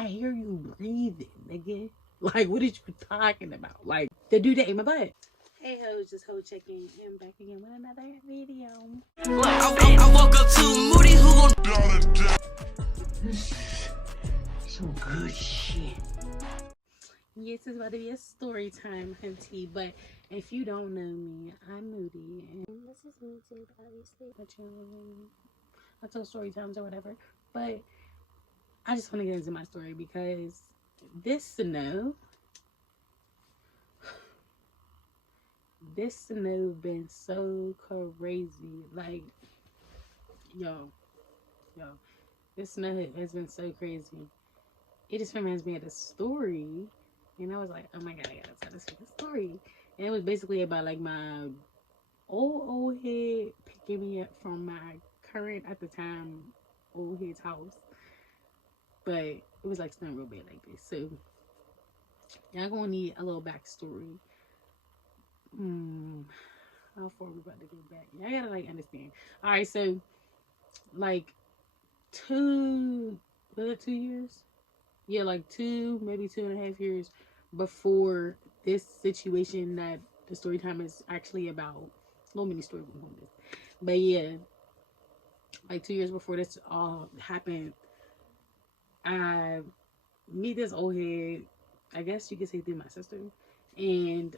I hear you breathing, nigga. Like, what are you talking about? Like, the dude that ate my butt. Hey hoes, just hoe checking in back again with another video. I woke up too moody, who gon' some good shit. Yes, it's about to be a story time, hunty. But if you don't know me, I'm Moody, and this is Moodtube, obviously. I tell story times or whatever. But I just want to get into my story because this snow been so crazy. Like, yo, this snow has been so crazy. It just reminds me of the story, and I was like, oh my god, I gotta tell this story. And it was basically about like my old head picking me up from my current, at the time, old head's house. But it was like snowing real bad like this. So y'all gonna need a little backstory. How far we about to go back? Y'all gotta like understand. Alright, so like 2 years? Yeah, like 2, maybe 2.5 years before this situation that the story time is actually about. Little mini story behind this. But yeah, like 2 years before this all happened, I meet this old head, I guess you could say through my sister. And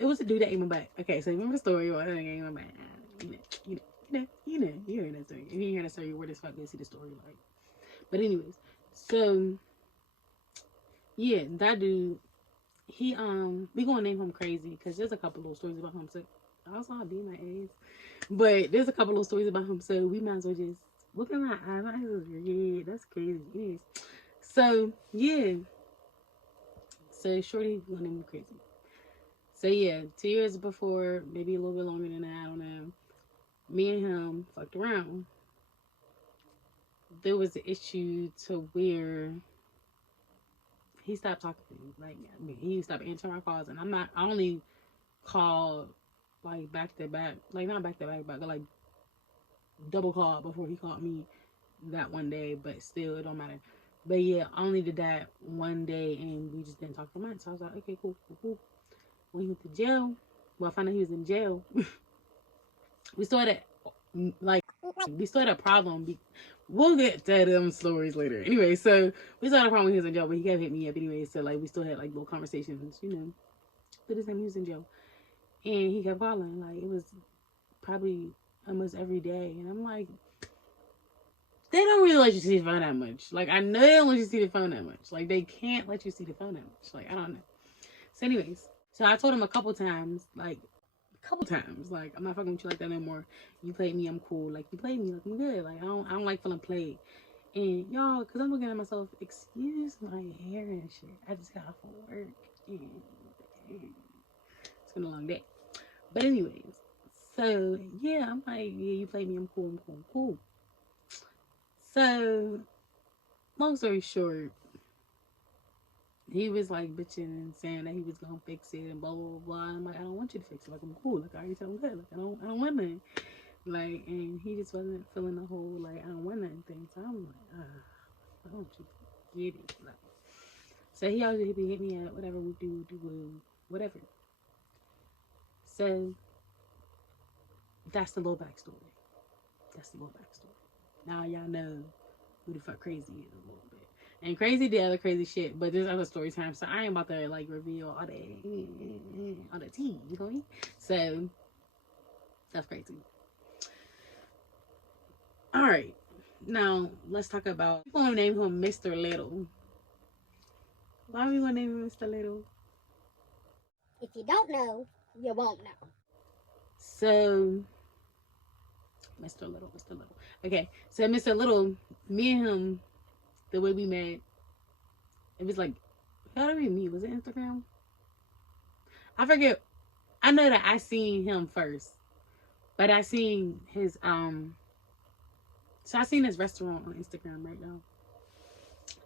it was a dude that ate my butt. Okay, so remember the story about him ate my butt. You heard that story. If you hear that story, where the fuck did you see the story like? But anyways, so yeah, that dude, he we gonna name him Crazy because there's a couple little stories about him. So I also I'll be my age, but there's a couple of stories about him. So we might as well just look at my eyes. My eyes is red. That's crazy. Yes. So yeah. So shorty gonna name him Crazy. So yeah, 2 years before, maybe a little bit longer than that, I don't know. Me and him fucked around. There was an issue to where he stopped talking to me. Like, I mean, he stopped answering my calls, and I only called like back to back, like not back to back, but like double call before he called me that one day. But still, it don't matter. But yeah, I only did that one day, and we just didn't talk for months. So I was like, okay, cool. When he went to jail, well, I found out he was in jail. we still had a problem. We'll get to them stories later. Anyway, so we still had a problem when he was in jail, but he kept hitting me up anyway. So like we still had like little conversations, But this time he was in jail, and he kept calling. Like it was probably almost every day, and I'm like, they don't really let you see the phone that much. Like I know they don't let you see the phone that much. Like they can't let you see the phone that much. Like I don't know. So anyways, so I told him a couple times, like I'm not fucking with you like that no more. You played me, I'm cool. Like you played me, like I'm good. Like I don't like feeling played. And y'all, cause I'm looking at myself, excuse my hair and shit. I just got off of work and it's been a long day. But anyways, so yeah, I'm like, yeah, you played me, I'm cool. So long story short, he was like bitching and saying that he was gonna fix it and blah blah blah. I'm like, I don't want you to fix it. Like I'm cool. Like I already told him good. Like I don't want nothing. Like, and he just wasn't feeling the whole like I don't want nothing thing. So I'm like, I don't you get it. Like, so he always hit me up, whatever we do, whatever. So that's the little backstory. Now y'all know who the fuck Crazy is a little bit. And Crazy did other crazy shit, but there's other story time, so I ain't about to like reveal all the tea, you know what I mean? So that's crazy. Alright, now let's talk about, we're gonna name him Mr. Little. Why are we gonna name him Mr. Little? If you don't know, you won't know. So Mr. Little. Okay, so Mr. Little, me and him, the way we met, it was like, how did we meet? Was it Instagram? I forget. I know that I seen him first, but I seen his so I seen his restaurant on Instagram right now,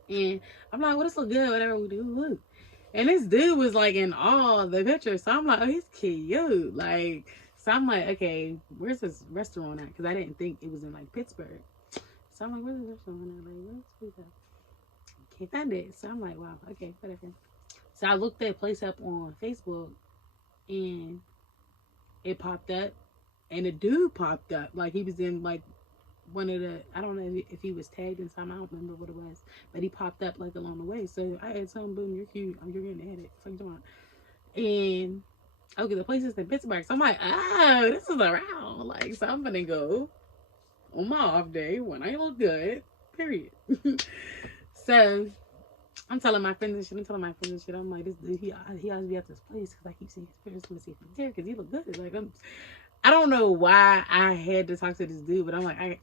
and I'm like, well, this look good, whatever we do, look. And this dude was like in all the pictures, so I'm like, oh, he's cute, like. So I'm like, okay, where's this restaurant at? Because I didn't think it was in like Pittsburgh. So I'm like, where's this restaurant at? Like, where's that? can't find it. So I'm like, wow, okay, whatever. So I looked that place up on Facebook, and it popped up, and a dude popped up. Like, he was in, like, one of the, I don't know if he was tagged in something, I don't remember what it was, but he popped up, like, along the way. So I had told him, boom, you're cute, you're getting added. Fuck you on. And okay, the place is in Pittsburgh. So I'm like, oh, this is around. Like, so I'm gonna go on my off day when I look good. Period. So I'm telling my friends and shit. I'm like, this dude, he always be at this place because I keep seeing his pictures. Let me see if he's there because he look good. Like, I don't know why I had to talk to this dude, but I'm like, I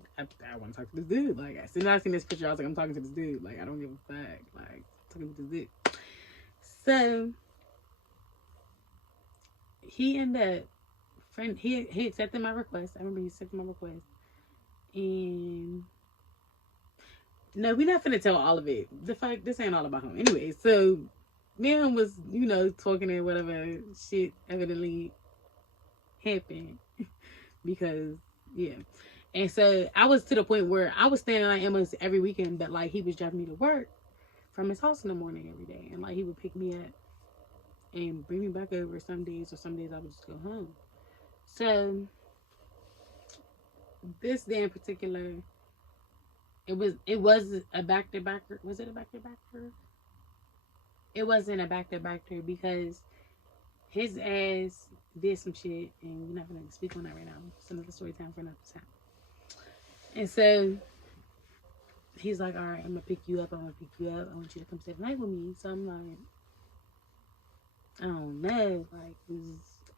want to talk to this dude. Like, as soon as I seen this picture, I was like, I'm talking to this dude. Like, I don't give a fuck. Like, talking to this dude. So he ended up, he accepted my request. I remember he accepted my request. And no, we're not finna tell all of it. The fuck, this ain't all about him. Anyway, so me and him was, talking and whatever shit evidently happened. Because, yeah. And so I was to the point where I was staying at Emma's every weekend, but like he was driving me to work from his house in the morning every day. And like he would pick me up and bring me back over some days, or some days I would just go home. So this day in particular, it was a back-to-backer. Was it a back-to-backer? It wasn't a back-to-backer because his ass did some shit, and we're not gonna speak on that right now. It's another story time for another time. And so he's like, all right, I'm gonna pick you up. I want you to come stay the night with me. So I'm like, I don't know. Like,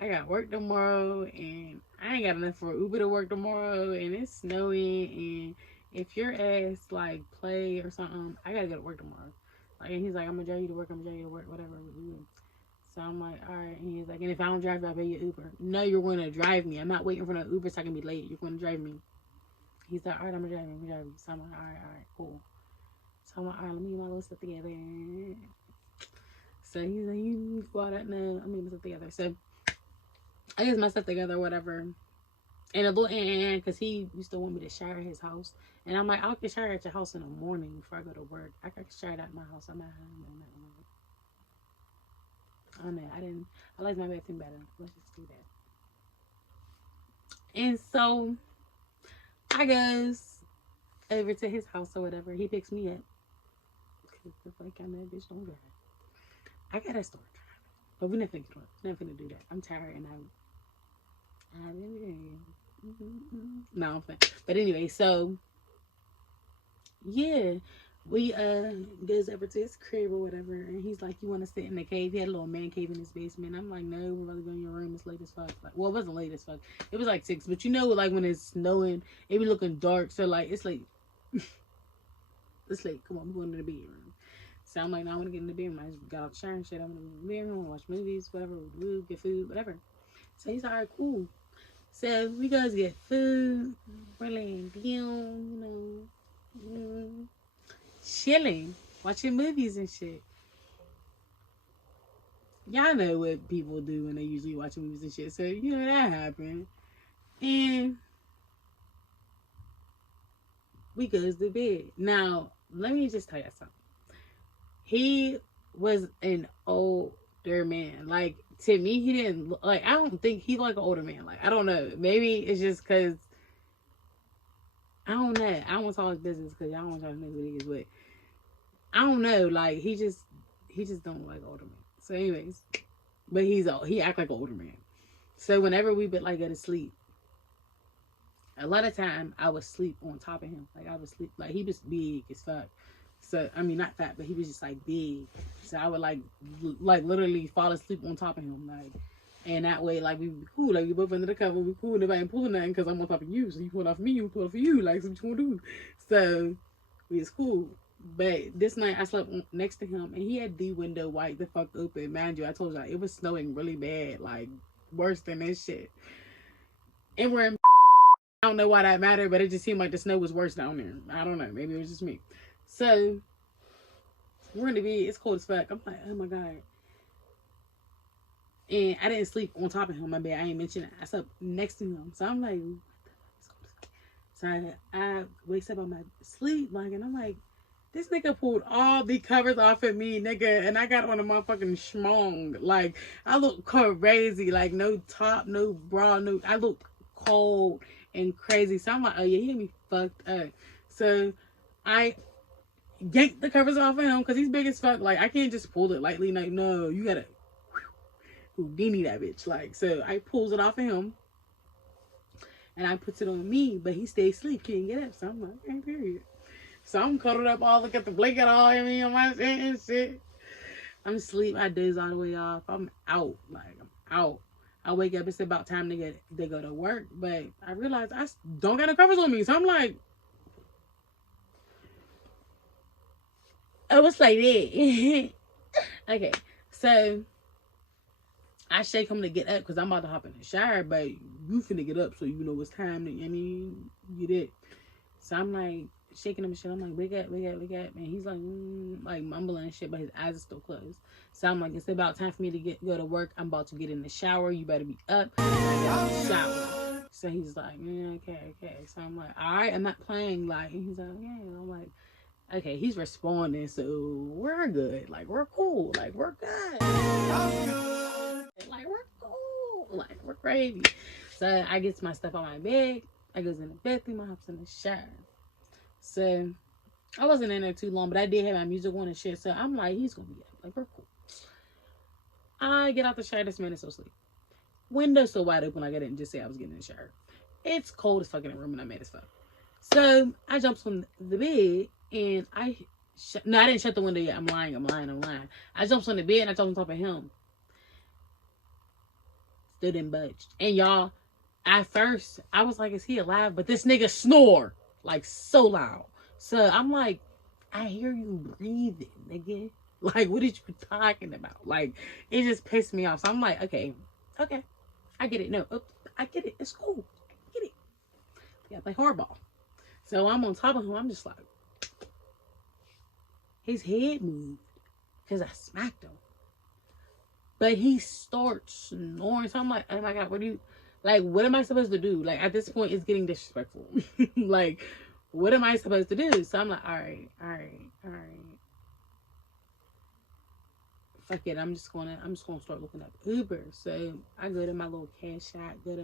I got work tomorrow, and I ain't got enough for Uber to work tomorrow, and it's snowing, and if your ass like play or something, I gotta go to work tomorrow. Like, and he's like, I'm gonna drive you to work, whatever. So I'm like, all right. And he's like, and if I don't drive you, I'll pay you Uber. No, you're going to drive me. I'm not waiting for no Uber so I can be late. You're going to drive me. He's like, all right, I'm gonna drive you. So I'm like, all right, cool. So I'm like, all right, let me get my little stuff together. So he's like, you go out at no, I'm getting my stuff together. So I get my stuff together, whatever. And a little because he used to want me to shower at his house. And I'm like, I'll get shower at your house in the morning before I go to work. I can shower at my house. I'm not home. I don't know. I like my bathroom better. Let's just do that. And so I goes over to his house or whatever. He picks me up. Because the fuck I know bitch don't drive. I got a story time. But we're not finna do that. I'm tired and no, I'm fine. But anyway, so yeah, we goes over to his crib or whatever, and he's like, you want to sit in the cave? He had a little man cave in his basement. I'm like, no, we're about to go in your room. It's late as fuck. Like, well, it wasn't late as fuck. It was like 6, but like when it's snowing, it be looking dark. So like, it's like, it's late. Come on, we're going to the bedroom. So I'm like, no, I want to get in the bedroom. I just got out the shower and shit. I'm going to go in the bedroom, watch movies, whatever, get food, whatever. So he's like, all right, cool. So we guys get food, we're laying down, chilling, watching movies and shit. Y'all know what people do when they usually watch movies and shit. So, that happened. And we goes to bed. Now, let me just tell you something. He was an older man. Like, to me, he didn't look, like, I don't think he like an older man. Like, I don't know. Maybe it's just because, I don't know. I don't want to talk his business because y'all don't want to know who he is, but I don't know. Like, he just don't like older men. So anyways, but he act like an older man. So whenever we would like go to sleep, a lot of time I would sleep on top of him. Like, I would sleep, like, he was big as fuck. So, I mean, not fat, but he was just, like, big. So, I would, like literally fall asleep on top of him. Like, and that way, like, we be cool. Like, we both under the cover. We cool. Nobody ain't pulling nothing because I'm on top of you. So, you pull off me, you pull off of you. Like, so what you want to do? So, we was cool. But this night, I slept next to him, and he had the window wide the fuck open. Mind you, I told you, it was snowing really bad. Like, worse than this shit. And we're in I don't know why that mattered, but it just seemed like the snow was worse down there. I don't know. Maybe it was just me. So, we're in the bed. It's cold as fuck. I'm like, oh my God. And I didn't sleep on top of him on my bed. I ain't mentioned it. I slept next to him. So I'm like, what the fuck? It's cold as fuck. So I wakes up on my sleep, like, and I'm like, This nigga pulled all the covers off of me, nigga, and I got on a motherfucking schmong. Like, I look crazy. Like, no top, no bra, no. I look cold and crazy. So I'm like, oh yeah, he had me fucked up. So I yanked the covers off of him because he's big as fuck. Like, I can't just pull it lightly. Like, no, you gotta Houdini that bitch. Like, so I pulls it off of him and I puts it on me, but he stayed asleep. He didn't get up. So I'm like, okay, period. So I'm cuddled up, all look at the blanket all in me on my shit and shit. I'm asleep. I doze all the way off. I'm out. Like, I'm out. I wake up. It's about time to go to work. But I realize I don't got no covers on me. So I'm like, oh, what's like that? Okay. So I shake him to get up because I'm about to hop in the shower. But you finna get up so you know it's time to, get it. So I'm like, shaking him and shit. I'm like, wake up, wake up, wake up. And he's like, like mumbling and shit, but his eyes are still closed. So I'm like, it's about time for me to go to work. I'm about to get in the shower. You better be up. And I got in the shower. So he's like, okay. So I'm like, all right, I'm not playing. Like, and he's like, yeah. I'm like, okay, he's responding. So we're good. Like, we're cool. Like, we're good. Like, we're cool. Like, we're crazy. So I get my stuff on my bed. I goes in the bathroom. I hops in the shower. So I wasn't in there too long, but I did have my music on and shit. So I'm like, he's gonna be up. Like, we're cool. I get out the shower. This man is so asleep. Window so wide open. Like, I didn't just say I was getting in the shower. It's cold as fuck in the room, and I'm mad as fuck. So I jumped from the bed, and I didn't shut the window yet. I'm lying. I jumped on the bed, and I jumped on top of him. Still didn't budge. And y'all, at first, I was like, is he alive? But this nigga snore. Like, so loud. So I'm like, I hear you breathing, nigga. Like, what are you talking about? Like, it just pissed me off. So I'm like, okay, I get it. No, I get it. It's cool. I get it. Yeah, play hardball. So I'm on top of him. I'm just like, his head moved because I smacked him. But he starts snoring. So I'm like, oh my God, what am I supposed to do? Like, at this point, it's getting disrespectful. Like, what am I supposed to do? So I'm like, all right. Fuck it. I'm just gonna start looking up Uber. So I go to my little cash app, cause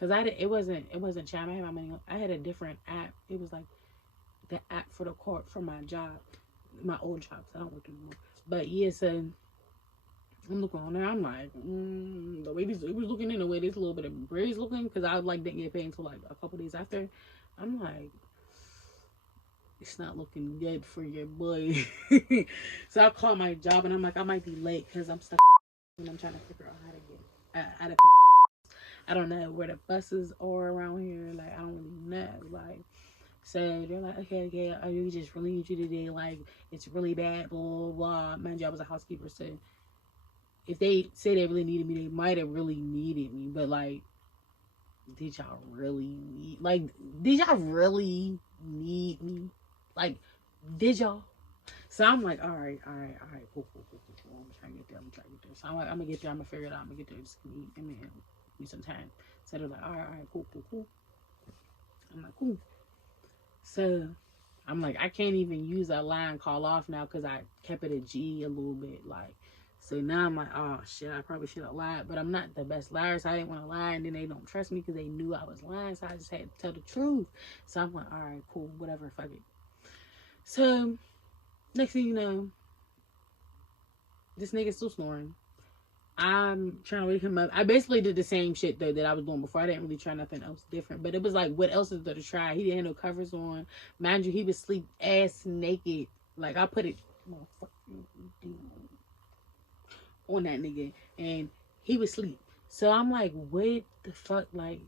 it wasn't Chime. I had my money on. I had a different app. It was like the app for the card for my job, my old job. So I don't work anymore. But yeah, so I'm looking on there. I'm like, the way it was looking in the way this little bit of bread's looking, because I like didn't get paid until like a couple days after. I'm like, it's not looking good for your boy. So I called my job and I'm like, I might be late because I'm stuck and I'm trying to figure out how to get out of. I don't know where the buses are around here. Like, I don't really know. Like, so they're like, okay, we just really need you today. Like, it's really bad, blah, blah, blah. Mind you, I was a housekeeper, so if they say they really needed me, they might have really needed me. But, like, did y'all really need me? Like, did y'all? So I'm like, all right, cool. I'm trying to get there. So I'm like, I'm gonna get there. I'm gonna figure it out. I'm gonna get there. Just give me some time. So they're like, all right, cool. I'm like, cool. So I'm like, I can't even use that line call off now because I kept it a G a little bit. Like, so now I'm like, oh shit, I probably should have lied, but I'm not the best liar, so I didn't want to lie, and then they don't trust me because they knew I was lying, so I just had to tell the truth. So I'm like, all right, cool, whatever, fuck it. So next thing you know, this nigga's still snoring. I'm trying to wake him up. I basically did the same shit though that I was doing before. I didn't really try nothing else different, but it was like, what else is there to try? He didn't have no covers on. Mind you, he was sleep ass naked. Like, I put it on that nigga and he was asleep. So I'm like, what the fuck? Like,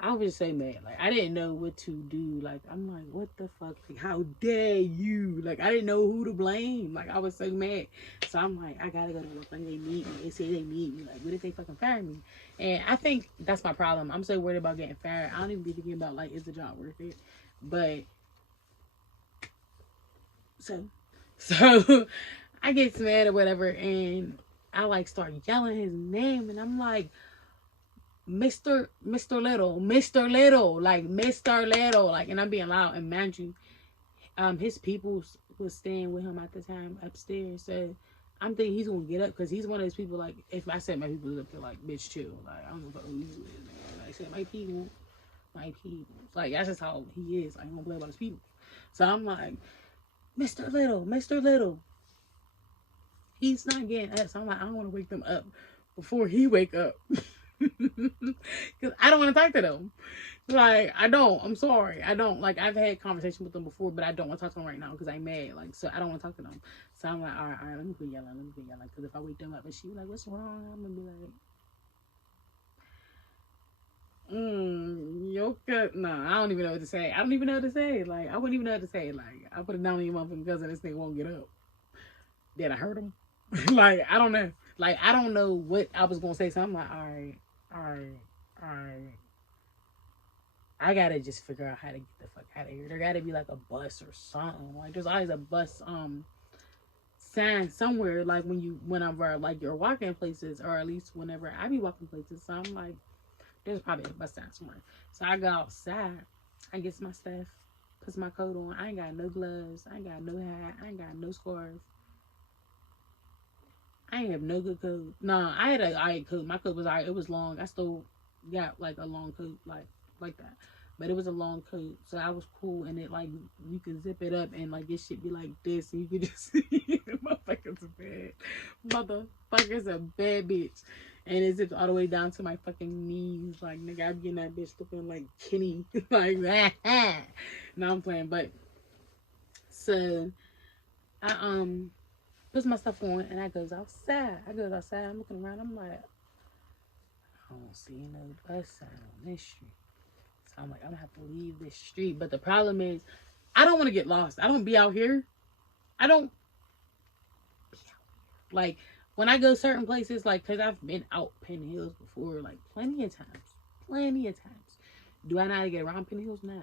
I was just so mad. Like, I didn't know what to do. Like, I'm like, what the fuck? Like, how dare you? Like, I didn't know who to blame. Like, I was so mad. So I'm like, I gotta go to work. Like, they need me. They say they need me. Like, what if they fucking fire me? And I think that's my problem. I'm so worried about getting fired. I don't even be thinking about, like, is the job worth it? But so I get mad or whatever, and I like start yelling his name, and I'm like, Mr. Little, like Mr. Little, like, and I'm being loud. And mind you, his people was staying with him at the time upstairs. So I'm thinking he's gonna get up because he's one of those people. Like, if I set my people up, they're like, bitch, chill. Like, I don't know who you is. Like I said, my people. Like, that's just how he is. I ain't gonna play about his people. So I'm like, Mr. Little. He's not getting up. So I'm like, I don't want to wake them up before he wake up. Because I don't want to talk to them. Like, I don't. I'm sorry. I don't. Like, I've had conversation with them before, but I don't want to talk to them right now because I'm mad. Like, so I don't want to talk to them. So I'm like, all right, let me quit yelling. Because if I wake them up and she be like, what's wrong? I'm going to be like, you're good. No, I don't even know what to say. Like, I wouldn't even know what to say. Like, I put it down on your motherfucking cousin. This thing won't get up. Did I hurt him? Like, I don't know. Like, I don't know what I was going to say. So I'm like, all right. I gotta just figure out how to get the fuck out of here. There gotta be like a bus or something. Like, there's always a bus sign somewhere. Like, whenever like you're walking places, or at least whenever I be walking places. So I'm like, there's probably a bus sign somewhere. So I go outside. I get my stuff, puts my coat on. I ain't got no gloves. I ain't got no hat. I ain't got no scarf. I ain't have no good coat. No, I had a alright coat. My coat was alright. It was long. I still got like a long coat, like that. But it was a long coat, so I was cool. And it, like, you could zip it up and like it should be like this, and you could just see motherfucker's bad. Motherfucker's a bad bitch, and it zips all the way down to my fucking knees. Like, nigga, I'm getting that bitch looking like Kenny, like that. Now I'm playing, but so I puts my stuff on and I goes outside. I'm looking around. I'm like, I don't see no bus sign on this street. So I'm like, I'm gonna have to leave this street. But the problem is, I don't want to get lost. I don't be out here. Like, when I go certain places, like, because I've been out Penn Hills before, like, plenty of times. Do I know how to get around Penn Hills? No.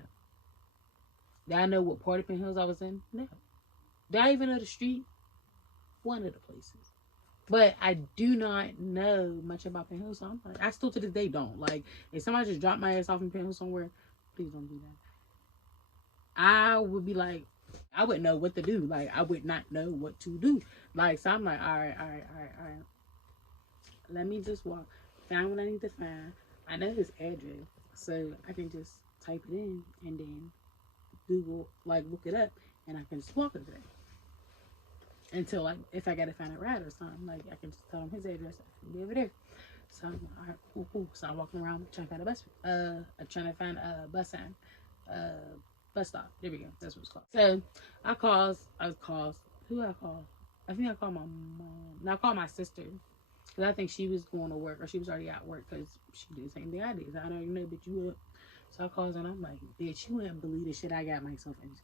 Do I know what part of Penn Hills I was in? No. Do I even know the street? One of the places. But I do not know much about Penn Hills. So I'm like, I still to this day don't. Like, if somebody just dropped my ass off in Penn Hills somewhere, please don't do that. I would be like, I wouldn't know what to do. Like, I would not know what to do. Like, so I'm like, all right. Let me just walk. Find what I need to find. I know his address, so I can just type it in and then Google, like, look it up, and I can just walk it there. Until, like, if I gotta find a ride or something, like, I can just tell him his address. I can be over there. So I'm like, all right, cool. So I'm walking around trying to find a bus. Trying to find a bus sign. Bus stop. There we go. That's what it's called. So I calls. Who I call? I think I called my mom. No, I called my sister. Because I think she was going to work, or she was already at work, because she did the same thing I did. So I don't even know, but you up. So I calls and I'm like, bitch, you wouldn't believe the shit I got myself into.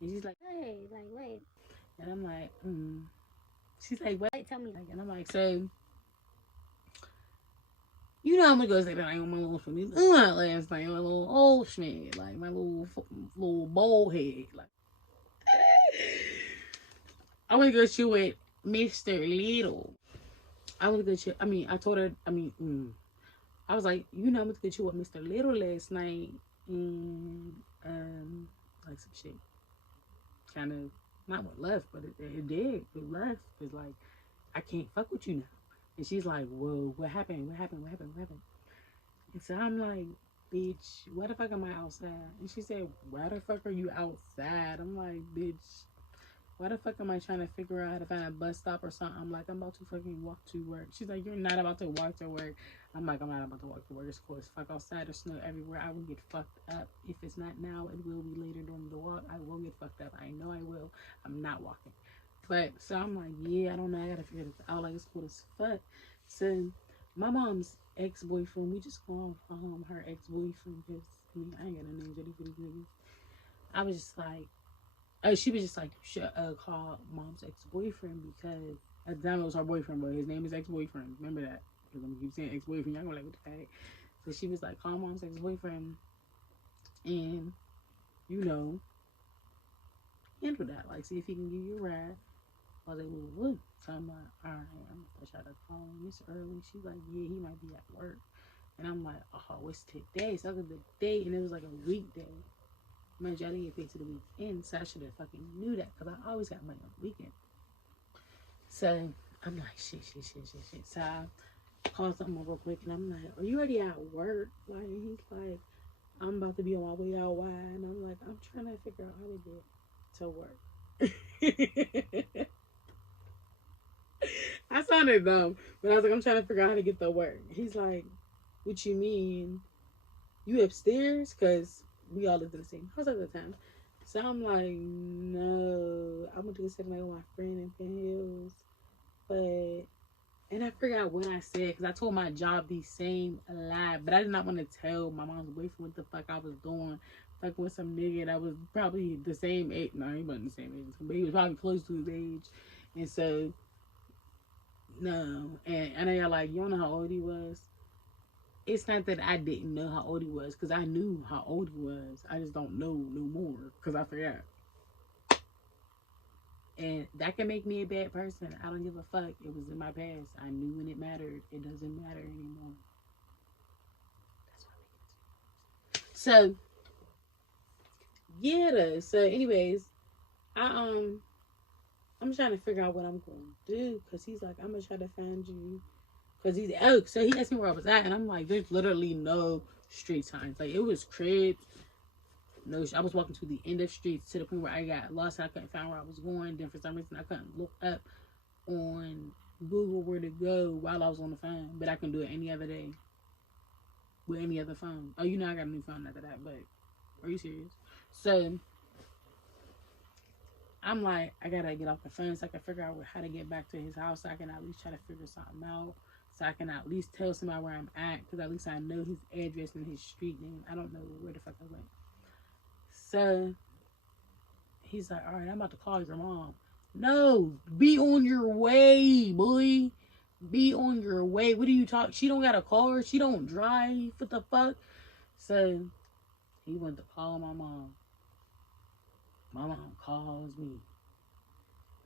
And she's like, Hey, like, wait. And I'm like, She's like, what? Tell me. And I'm like, so, you know, I'm gonna go say that I am my little Schmidt. Last night, my little old Schmidt, like my little bald head. Like, I want to go shoot with Mr. Little. I want to go shoot. I told her, I was like, you know, I'm gonna go shoot with Mr. Little last night. And, like some shit. Kind of. Not what left, but it did. It left. It's like, I can't fuck with you now. And she's like, whoa, what happened? And so I'm like, bitch, why the fuck am I outside? And she said, why the fuck are you outside? I'm like, bitch, why the fuck am I trying to figure out how to find a bus stop or something? I'm like, I'm about to fucking walk to work. She's like, you're not about to walk to work. I'm like, I'm not about to walk to work. It's cool as fuck outside. There's snow everywhere. I will get fucked up. If it's not now, it will be later during the walk. I will get fucked up. I know I will. I'm not walking. But, so I'm like, yeah, I don't know. I gotta figure this out. Like, it's cool as fuck. So, my mom's ex-boyfriend, we just call her ex-boyfriend, because, I ain't got no names ready for these niggas. I was just like, she was just like, call mom's ex-boyfriend, because at the time it was her boyfriend, but his name is ex-boyfriend. Remember that? Because I'm keep saying ex-boyfriend, y'all gonna like, what the heck? So she was like, call mom's ex-boyfriend, and, you know, handle that. Like, see if he can give you a ride. I was like, so I'm like, all right, I'm gonna try to call him. It's early. She's like, yeah, he might be at work. And I'm like, oh, what's today? So I looked at the date, and it was like a weekday. Mind you, I didn't get paid to the weekend, so I should have fucking knew that, because I always got money on the weekend. So I'm like, shit. So I called something real quick, and I'm like, are you already at work? Like, he's like, I'm about to be on my way out. Why? And I'm like, I'm trying to figure out how to get to work. I sounded dumb, but I was like, I'm trying to figure out how to get to work. He's like, what you mean? You upstairs? Because we all lived in the same house at the time. So I'm like, no, I went to go stay the night with my friend in Penn Hills. But, and I forgot what I said, because I told my job the same lie, but I did not want to tell my mom's boyfriend what the fuck I was doing. Fucking with some nigga that was probably the same age. No, he wasn't the same age, but he was probably close to his age. And so, no. And I know y'all like, you don't know how old he was? It's not that I didn't know how old he was, because I knew how old he was. I just don't know no more, because I forgot. And that can make me a bad person. I don't give a fuck. It was in my past. I knew when it mattered. It doesn't matter anymore. That's why. So, yeah, though. So, anyways, I'm trying to figure out what I'm going to do, because he's like, I'm going to try to find you. Because so he asked me where I was at, and I'm like, there's literally no street signs. Like, it was cribs. No, I was walking to the end of streets to the point where I got lost and I couldn't find where I was going. Then for some reason I couldn't look up on Google where to go while I was on the phone. But I can do it any other day with any other phone. Oh, you know I got a new phone after that, but are you serious? So I'm like, I gotta get off the phone so I can figure out how to get back to his house, so I can at least try to figure something out. So I can at least tell somebody where I'm at, because at least I know his address and his street name. I don't know where the fuck I went. So he's like, all right, I'm about to call your mom. No, be on your way, boy. Be on your way. What are you talking? She don't got a car. She don't drive. What the fuck? So he went to call my mom. My mom calls me.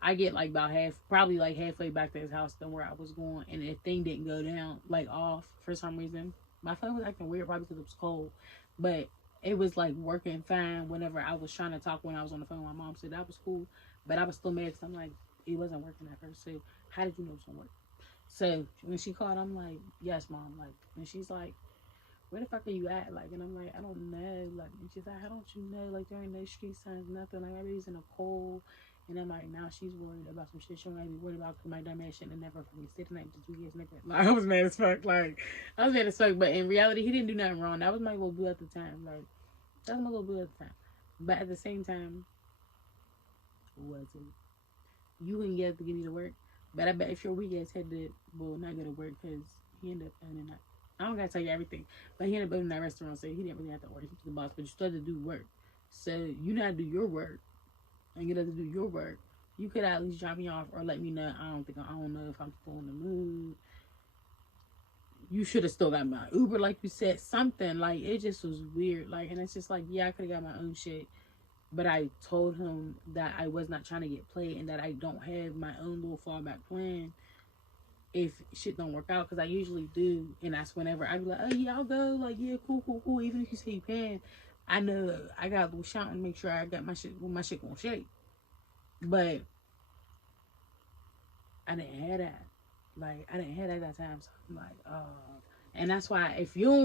I get like about probably like halfway back to his house than where I was going, and the thing didn't go down, like off for some reason. My phone was acting weird, probably because it was cold, but it was like working fine whenever I was trying to talk when I was on the phone with my mom. So that was cool, but I was still mad because I'm like, it wasn't working at first. So how did you know it was gonna work? So when she called, I'm like, yes, mom. Like, and she's like, where the fuck are you at? Like, and I'm like, I don't know. Like, and she's like, how don't you know? Like, there ain't no street signs, nothing. Like, everybody's in a cold. And I'm like, now she's worried about some shit she don't be worried about, because my dumb ass shouldn't have never fucking stayed tonight with this weird nigga. Like, I was mad as fuck. Like, I was mad as fuck. But in reality, he didn't do nothing wrong. That was my little boo at the time. Like, that was my little boo at the time. But at the same time, was it? You wouldn't get to get me to work. But I bet if your weak ass had to, well, not go to work, because he ended up owning that. I don't gotta tell you everything, but he ended up owning that restaurant, so he didn't really have to work. He was the boss, but you still had to do work. So you not do your work, and you have to do your work. You could at least drop me off or let me know. I don't know if I'm still in the mood. You should have still got my Uber, like you said, something. Like, it just was weird. Like, and it's just like, yeah, I could have got my own shit, but I told him that I was not trying to get played, and that I don't have my own little fallback plan if shit don't work out, because I usually do. And that's whenever I be like, oh yeah, I'll go. Like, yeah, cool. Even if you say you can, I know I got a little shout and make sure I got my shit when my shit gonna shake. But I didn't have that. Like, I didn't have that at that time. So I'm like, oh. And that's why if you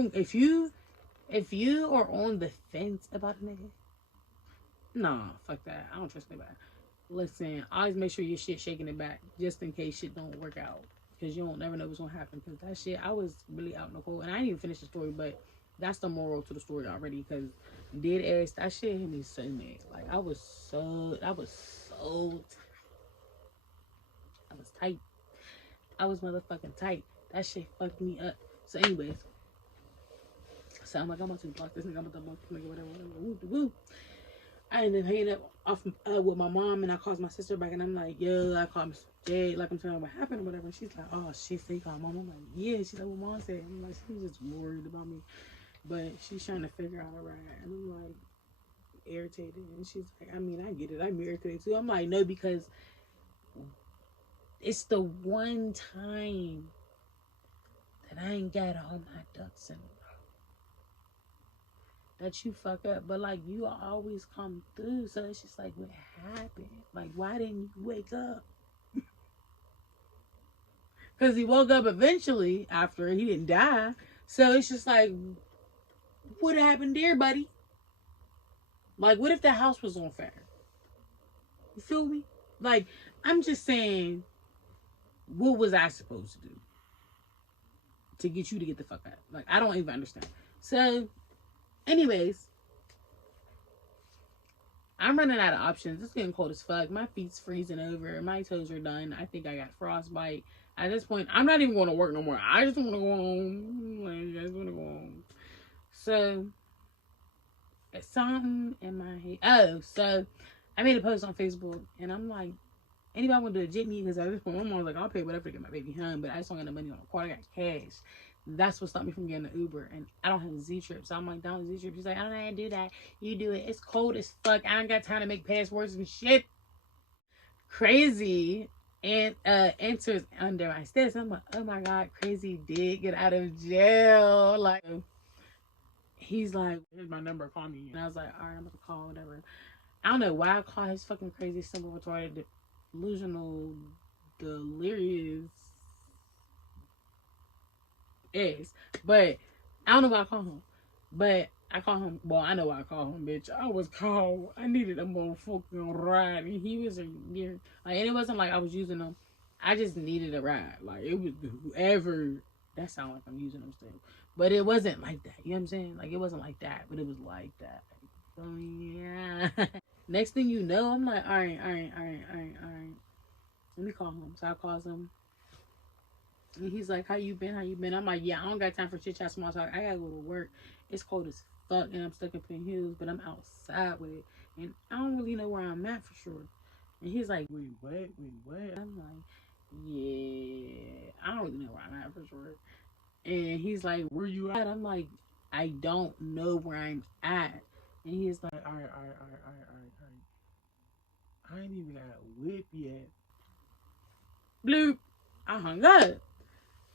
are on the fence about a nigga, nah, fuck that. I don't trust nobody. Listen, always make sure your shit shaking it back, just in case shit don't work out, because you don't never know what's gonna happen. Because that shit, I was really out in the cold, and I didn't even finish the story, but that's the moral to the story already. Because dead ass, that shit hit me so mad. Like, I was tight. I was motherfucking tight. That shit fucked me up. So anyways, so I'm like, I'm about to block this nigga, I'm about to block this nigga, whatever. I ended up hanging up off with my mom, and I called my sister back, and I'm like, yo, I called Miss Jade, like, I'm telling her what happened or whatever. And she's like, oh shit, so you called mom? I'm like, yeah. She's like, what mom said? I'm like, she's just worried about me, but she's trying to figure out a ride. And I'm like, irritated. And she's like, I mean, I get it, I'm irritated too. I'm like, no, because it's the one time that I ain't got all my ducks in a row. That you fuck up, but like you always come through. So it's just like, what happened? Like, why didn't you wake up? Because he woke up eventually after he didn't die. So it's just like, what happened there, buddy? Like, what if the house was on fire? You feel me? Like, I'm just saying, what was I supposed to do to get you to get the fuck out? Like, I don't even understand. So, anyways, I'm running out of options. It's getting cold as fuck. My feet's freezing over. My toes are done. I think I got frostbite. At this point, I'm not even going to work no more. I just want to go home. I just want to go home. So, it's something in my head. Oh, so I made a post on Facebook, and I'm like, anybody want to do a jitney? Because at this point, my mom was like, I'll pay whatever to get my baby home, but I just don't got no money on the card. I got cash. That's what stopped me from getting an Uber, and I don't have a Z-Trip. So I'm like, down the Z-Trip. She's like, I don't know how to do that. You do it. It's cold as fuck. I ain't got time to make passwords and shit. Crazy. And enters under my steps. I'm like, oh my God, Crazy did get out of jail. Like, he's like, here's my number, call me. And I was like, all right, I'm gonna call, whatever. I don't know why I call his fucking crazy, simple, retarded, delusional, delirious ex. But I don't know why I call him. But I call him, well, I know why I call him, bitch. I was called, I needed a motherfucking ride. And he was here. Like, and it wasn't like I was using him. I just needed a ride. Like, it was whoever, that sounds like I'm using him still. But it wasn't like that. You know what I'm saying? Like, it wasn't like that, but it was like that. So, yeah. Next thing you know, I'm like, all right. Let me call him. So I calls him. And he's like, how you been? I'm like, yeah, I don't got time for chit chat, small talk. I gotta go to work. It's cold as fuck, and I'm stuck in Penn Hills, but I'm outside with it. And I don't really know where I'm at for sure. And he's like, wait, what? I'm like, yeah, I don't really know where I'm at for sure. And he's like, where you at? I'm like, I don't know where I'm at. And he's like, all right. I ain't even got a whip yet. Bloop. I hung up.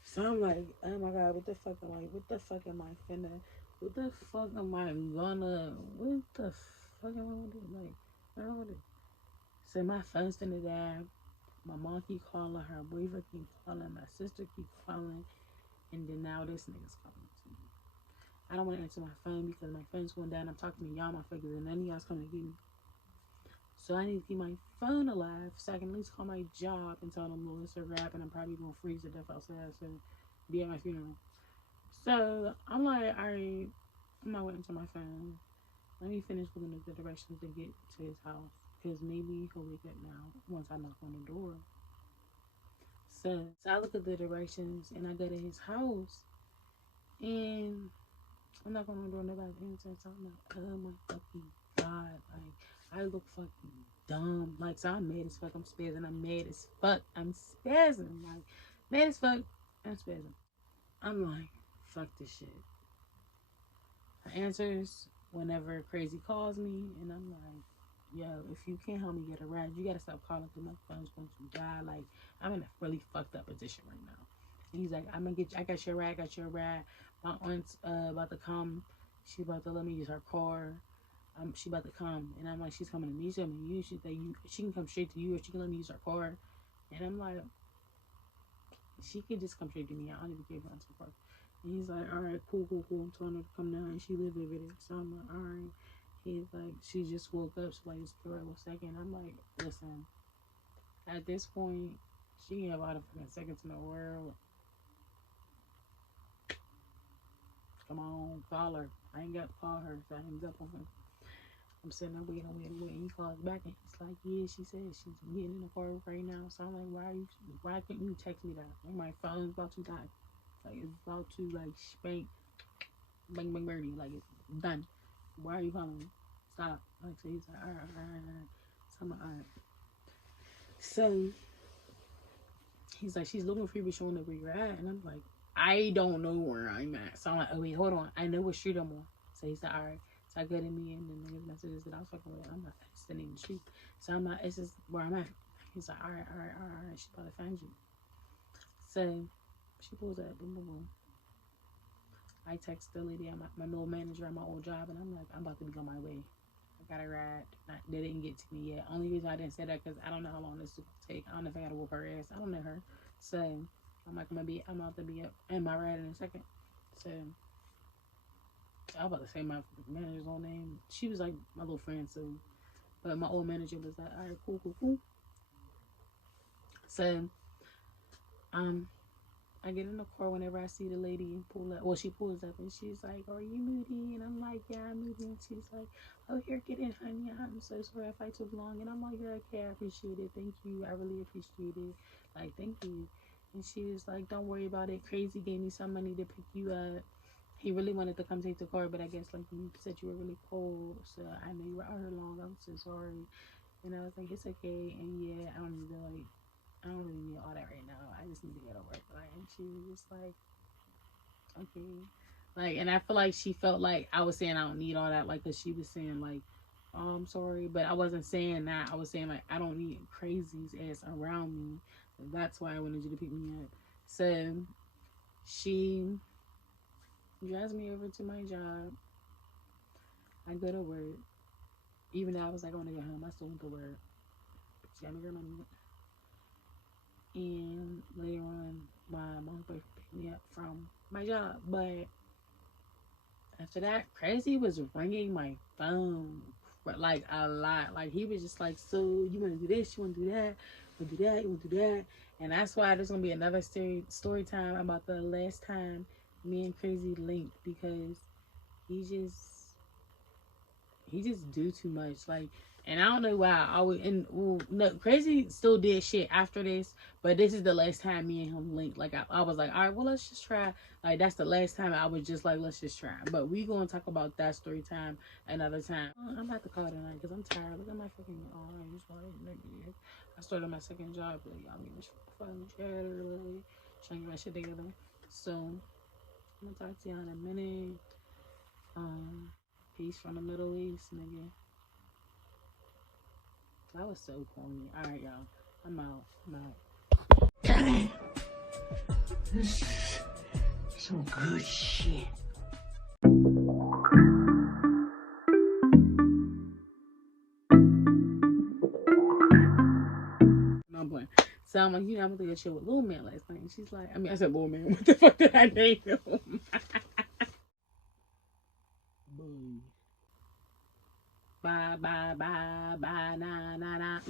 So I'm like, oh my God, what the fuck am I finna, what the fuck am I gonna, what the fuck am I gonna do? Like, I don't know. So my phone's finna die. My mom keep calling, her boyfriend keep calling, my sister keep calling, and then now this nigga's calling to me. I don't want to answer my phone because my phone's going down. I'm talking to y'all, my figures, and none of y'all's coming to get me. So I need to keep my phone alive so I can at least call my job and tell them Melissa rap, and I'm probably gonna freeze to death outside, so be at my funeral. So I'm like, alright, I'm not waiting until my phone. Let me finish looking at the directions to get to his house, because maybe he'll wake up now once I knock on the door. So I look at the directions and I go to his house, and I'm not gonna do nobody's answering. So I'm like, oh my fucking God, like, I look fucking dumb. Like, so I'm mad as fuck. I'm spazzing. I'm mad as fuck. I'm spazzing. Like, mad as fuck. I'm spazzing. I'm like, fuck this shit. I answers whenever Crazy calls me, and I'm like, yo, if you can't help me get a ride, you gotta stop calling because my phone's going to die. Like, I'm in a really fucked up position right now. And he's like, I got your ride, My aunt's about to come. She about to let me use her car. She about to come, and I'm like, she's coming to me. She's coming to you. She's like, she can come straight to you, or she can let me use her car. And I'm like, she can just come straight to me. I don't even care about her car. And he's like, all right, cool. I'm telling her to come down, and she lives over there. So I'm like, all right. He's like, she just woke up, so like, just give her a second. I'm like, listen, at this point, she can have all the fucking seconds in the world. Come on, call her. I ain't got to call her, so I hang up on her. I'm sitting there waiting. He calls back and he's like, yeah, she said she's getting in the car right now. So I'm like, why couldn't you text me that? And my phone's about to die. Like, it's about to, like, spank, bang, birdie. Like, it's done. Why are you calling me? Stop. Like, so he's like, all right. So I'm like, all right. So he's like, she's looking for you, but she don't know where you're at. And I'm like, I don't know where I'm at. So I'm like, oh, wait, hold on. I know what street I'm on. So he's like, all right. So I go to me, and then the messages that I was fucking with, I'm not standing in the street. So I'm like, this is where I'm at. He's like, all right. She's about to find you. So she pulls up, boom. I text the lady, my middle manager at my old job, and I'm like, I'm about to be on my way. I got a ride. They didn't get to me yet. Only reason I didn't say that because I don't know how long this will take. I don't know if I gotta whoop her ass. I don't know her. So I'm like, I'm about to be up in my ride in a second. So I was about to say my manager's own name. She was like my little friend, so but my old manager was like, all right, cool. So I get in the car whenever I see the lady pull up. Well, she pulls up and she's like, "Are you moody?" And I'm like, "Yeah, I'm moody." And she's like, "Oh, here, get in, honey. I'm so sorry if I took long." And I'm like, "You're okay. I appreciate it. Thank you. I really appreciate it. Like, thank you." And she was like, "Don't worry about it. Crazy gave me some money to pick you up. He really wanted to come take the car, but I guess like you said you were really cold, so I know you were out here long. I'm so sorry." And I was like, "It's okay." And yeah, I don't really need all that right now. I just need to get over it. Like, and she was just like, okay. Like, and I feel like she felt like I was saying I don't need all that. Like, cause she was saying like, oh, I'm sorry, but I wasn't saying that. I was saying like, I don't need crazies ass around me. That's why I wanted you to pick me up. So she drives me over to my job. I go to work. Even though I was like, I want to get home, I still went to work. She got me her money. And later on, my mom's boyfriend picked me up from my job. But after that, Crazy was ringing my phone, but like a lot. Like he was just like, "So you want to do this? You want to do that? You want to do that? You want to do that?" And that's why there's gonna be another story time about the last time me and Crazy linked, because he just do too much. Like, and I don't know why I always, and well, no, Crazy still did shit after this, but this is the last time me and him linked. Like I was like, all right, well, let's just try. Like that's the last time I was just like, let's just try. But we gonna talk about that story time another time. I'm about to call it tonight because I'm tired. Look at my fucking arms. I started my second job. Like, y'all mean this fucking chatter, like, trying to get my shit together. So I'm gonna talk to y'all in a minute. Peace from the Middle East, nigga. That was so corny. Alright, y'all. I'm out. Dang. This is some good shit. No, I'm playing. So I'm like, I'm gonna do a shit with Lil Man last night. And she's like, I said Lil Man. What the fuck did I name him? Bye, bye, nah. Like,